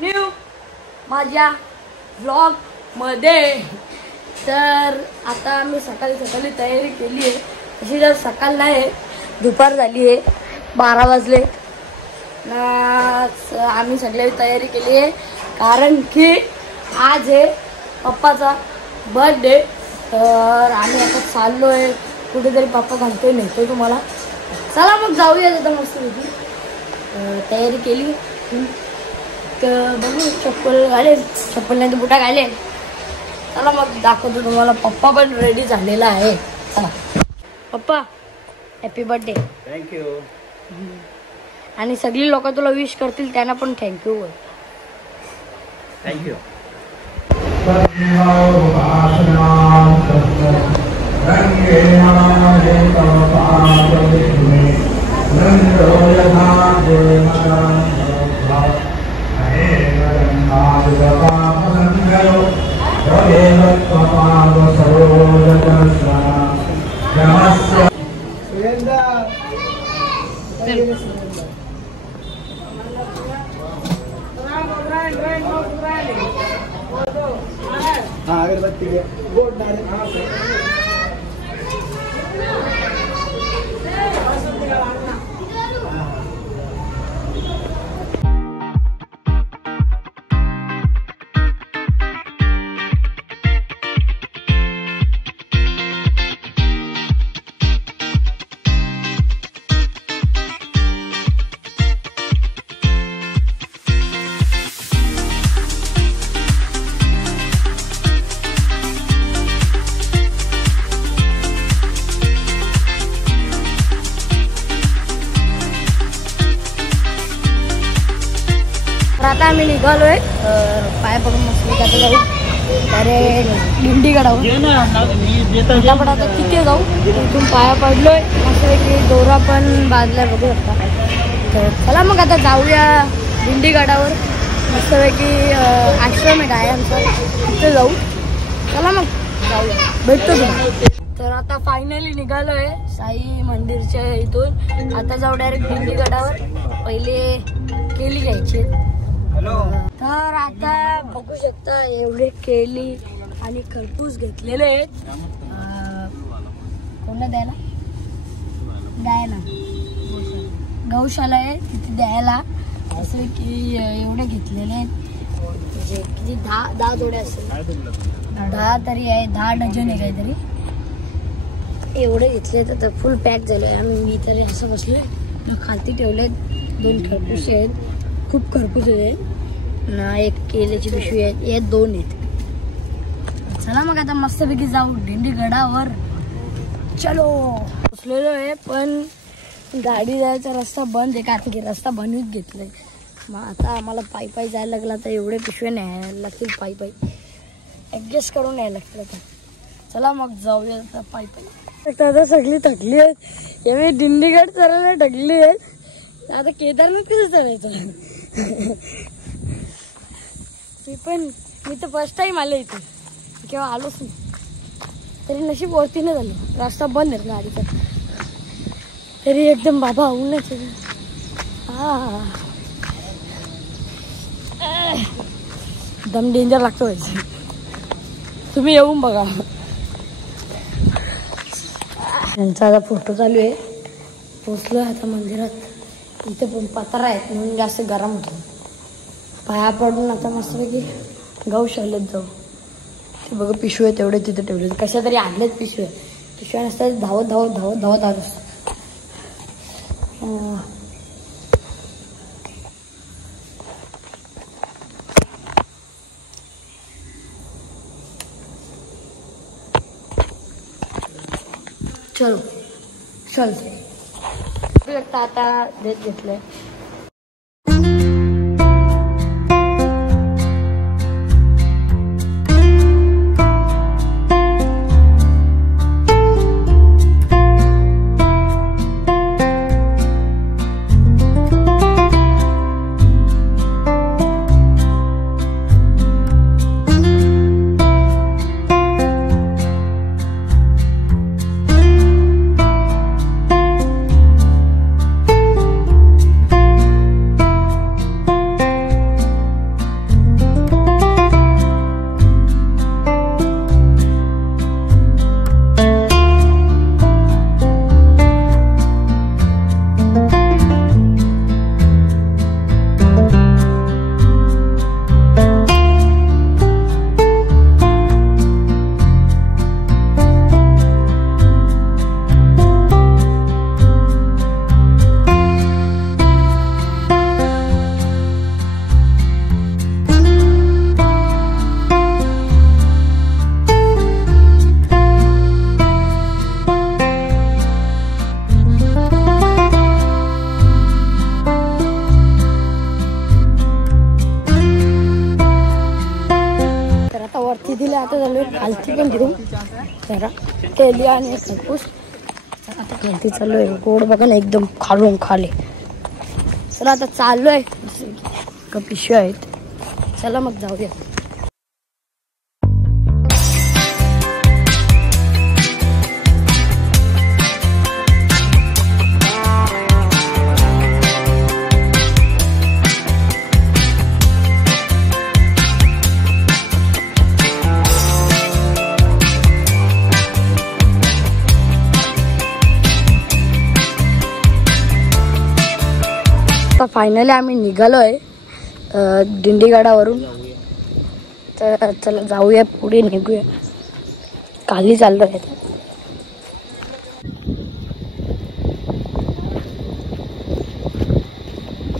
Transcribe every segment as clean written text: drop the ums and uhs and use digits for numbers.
New माझ्या vlog मध्ये। तर आता मी सकाळी तयारी केली आहे। अशी जर सकाळ नाही दुपार झाली आहे, 12 वाजले ना। आम्ही सगळे तयारी केली आहे कारण की आज आहे पप्पाचा बर्थडे। तर आम्ही आता चाललो आहे कुठेतरी, पप्पा घालतोय नेतो तुम्हाला। चला मग जाऊया आता मस्त पैकी। तयारी केली तर बघू, चप्पल घालेल, चप्पल नाही तर बुटा घालेल। चला मग दाखवतो तुम्हाला। पप्पा पण रेडी झालेला आहे। चला पप्पा, हॅपी बर्थडे। थँक्यू। आणि सगळी लोक तुला विश करतील, त्यांना पण थँक्यू। थँक्यू। अगरबत्ती आता आम्ही निघालोय, पाय पकडून मस्त जाऊ अरे दिंडीगडावर। पण आता तिथे जाऊ, इथून पाया पडलोय मस्त की दोरा पण बाजला बघू शकता। तर चला मग आता जाऊया दिंडीगडावर। मस्तपैकी आश्रम आहे गायांचा, तिथे जाऊ। चला मग जाऊया, भेटतो तुम्हाला। तर आता फायनली निघालोय साई मंदिरच्या इथून। आता जाऊ डायरेक्ट दिंडीगडावर। पहिले केली घ्यायची। तर आता बघू शकता एवढे केली आणि खरपूस घेतलेले आहेत। कोणला द्यायला? द्यायला गौशाला आहे तिथे द्यायला। असं की एवढे घेतलेले आहेत, म्हणजे किती 10 जोड्या असेल, 10 तरी आहे, 10 डझन आहे काहीतरी। एवढे घेतले तर फुल पॅक झाले। आम्ही मी तरी असं बसलोय, खालती ठेवलेत 2 खरपूस आहेत, खूप खरपूस आहेत ना। एक केल्याची पिशवी आहेत, हे 2 आहेत। चला मग आता मस्तपैकी जाऊ दिंडीगडावर। चलो बसलेलो आहे, पण गाडी जायचा रस्ता बंद आहे कारण की रस्ता बनवून घेतलाय। मग आता आम्हाला पायी जायला लागला, तर एवढे पिशवे न्यायला लागतील, पायी ऍडजस्ट करून यायला लागतील आता। चला मग जाऊया आता पायी। आता सगळी थकली आहेत, यावेळी दिंडीगड चढायला थकली आहेत। आता केदारनाथ कसं चढायचं? मी तर फर्स्ट टाइम आले इथे, केव्हा आलोच नाही, तरी नशीब वरती नाही झालं, रस्ता बंद आहे गाडीचा। तरी एकदम बाबा ऊनच दम डेंजर लागतो। तुम्ही येऊन बघा। त्यांचा आता फोटो चालू आहे। पोचलोय आता मंदिरात, इथे पण पत्रा आहेत म्हणून जास्त गरम होतो। पाया पडून आता मस्तपैकी गौशालेत जाऊ। ते बघा पिशवे तेवढे तिथे ठेवले, कशा तरी आणलेत पिशव्या नसतात, धावत आलो। चलो चलते आता देत घेतलंय। चालू आहे. खालती पण घेऊ जरा केली आणि खरपूस. आता खालती चालू आहे. रोड बघा ना एकदम खालून खाली. चला आता चालू आहे. पिशव्या आहेत. चला मग जाऊया. आता फायनली आम्ही निघालोय दिंडीगडावरून. तर चला जाऊया पुढे निघूया. खाली चाललोय.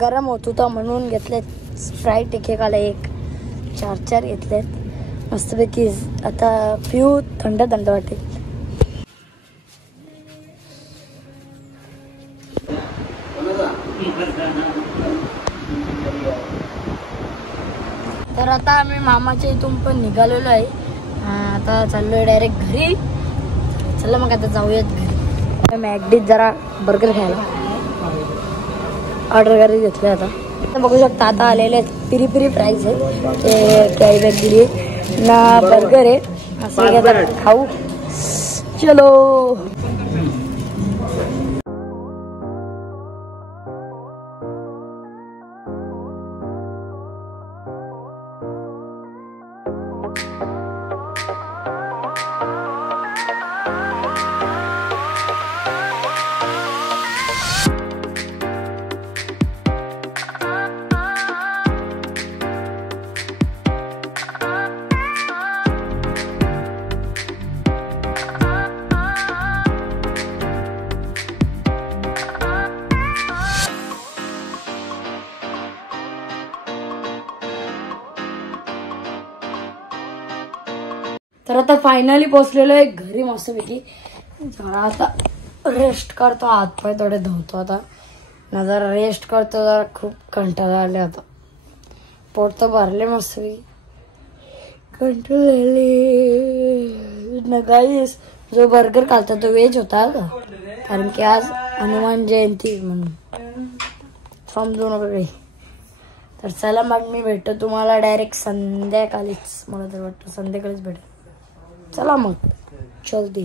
गरम होत होता म्हणून घेतलेत स्प्राईट एकेकाला एक 4 घेतलेत मस्तपैकी. आता पिऊ थंड थंड वाटेल. तर आता आम्ही मामाच्या इथून पण निघालेलो आहे. आता चाललोय डायरेक्ट घरी. चला मग आता जाऊयात घरी. मॅगडीत जरा बर्गर खायला ऑर्डर करी घेतले. आता बघू शकता आता आलेले आहेत पिरी पिरी फ्राईज आहे. ते कॅरी बॅग दिली ना बर्गर आहे. असं खाऊ. चलो. तर आता फायनली पोहोचलेलो आहे घरी मस्तपैकी. जरा आता रेस्ट करतो. हातपाय थोडे धुवतो. आता ना जरा रेस्ट करतो. जरा खूप कंटाळा आले. आता पोट तर भरले मस्तपैकी. कंटाळा आले ना. गाईस जो बर्गर खालता तो व्हेज होता का, कारण की आज हनुमान जयंती म्हणून समजू नका काही. तर चला मग मी भेटतो तुम्हाला डायरेक्ट संध्याकाळीच. मला तर वाटतं संध्याकाळीच भेटेल. चला मग जल्दी.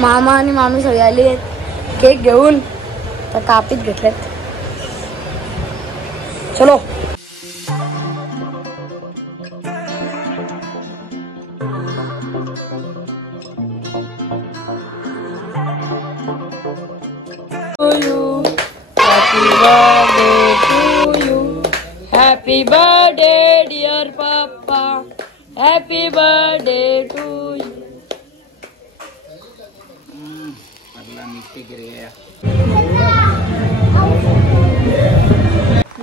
मामा आणि मामी सगळे आली आहेत केक घेऊन. तर कापीत घेतलेत. चलो. Happy birthday dear papa, happy birthday to you.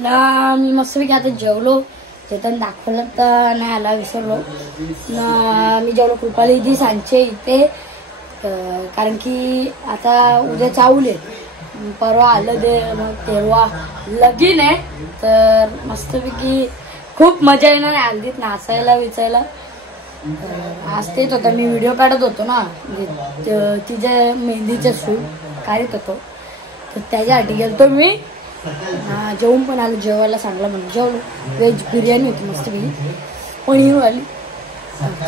ना मी मस्तपैकी आता जेवलो. चेतन दाखवलं तर नाही आला, विसरलो ना. मी जेवलो कृपाली दी सांचे इथे. कारण की आता उद्या चावले परवा आलं दे मग तेव्हा लगीन आहे. तर मस्तपैकी खूप मजा येणार आहे हल्दीत नाचायला विचायला. आज तेच होता. मी व्हिडिओ काढत होतो ना तिच्या मेहंदीच्या शूट काढत होतो. तर त्याच्यासाठी गेलतो मी. जेवून पण आलो. जेवायला सांगला म्हणून जेवलो. व्हेज बिर्याणी होती मस्तपैकी. पनीर आली.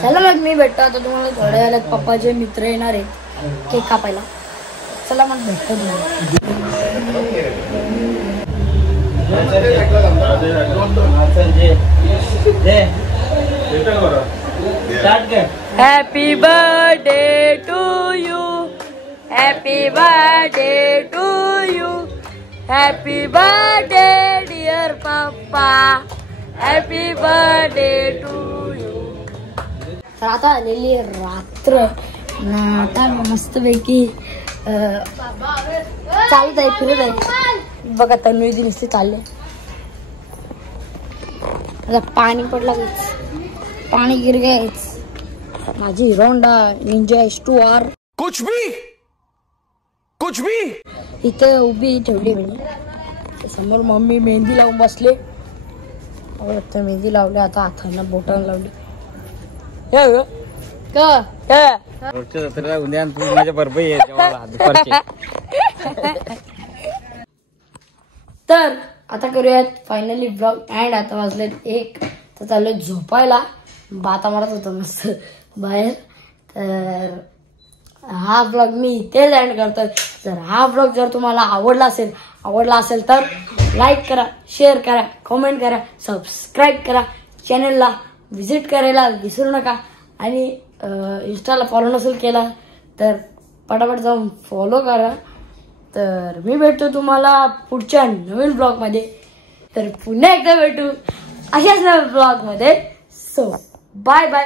चला मग मी भेटतो आता तुम्हाला थोड्या वेळात. पप्पाचे मित्र येणार आहेत केक कापायला. चला मग भेटतो happy birthday to you, happy birthday to you, happy birthday dear papa, happy birthday to you. तर आता आलेली रात्र ना. आता मस्तपैकी चालत आहे फिरत आहे. बघा तन्वी नुसते चालले. आता पाणी पडला. पाणी गिर गायच. माझी हिरो होंडा निंजा H2R कुछ भी इथे उभी ठेवली. म्हणजे समोर मम्मी मेहंदी लावून बसले. मेहंदी लावली आता हातांना बोटांना लावली. तर आता करूयात फायनली ब्लॉग एंड. आता वाजले 1 तर चाललोय झोपायला. बाता मारत होतो मस्त बाहेर. तर हा ब्लॉग मी इथेच एंड करतोय. जर हा ब्लॉग जर तुम्हाला आवडला असेल तर लाईक करा, शेअर करा, कमेंट करा, सबस्क्राईब करा. चॅनलला व्हिजिट करायला विसरू नका. आणि इंस्टाला फॉलो नसेल केला तर पटापट जाऊन फॉलो करा. तर मी भेटतो तुम्हाला पुढच्या नवीन ब्लॉग मध्ये. तर पुन्हा एकदा भेटू अशाच नवीन ब्लॉग मध्ये. So bye bye.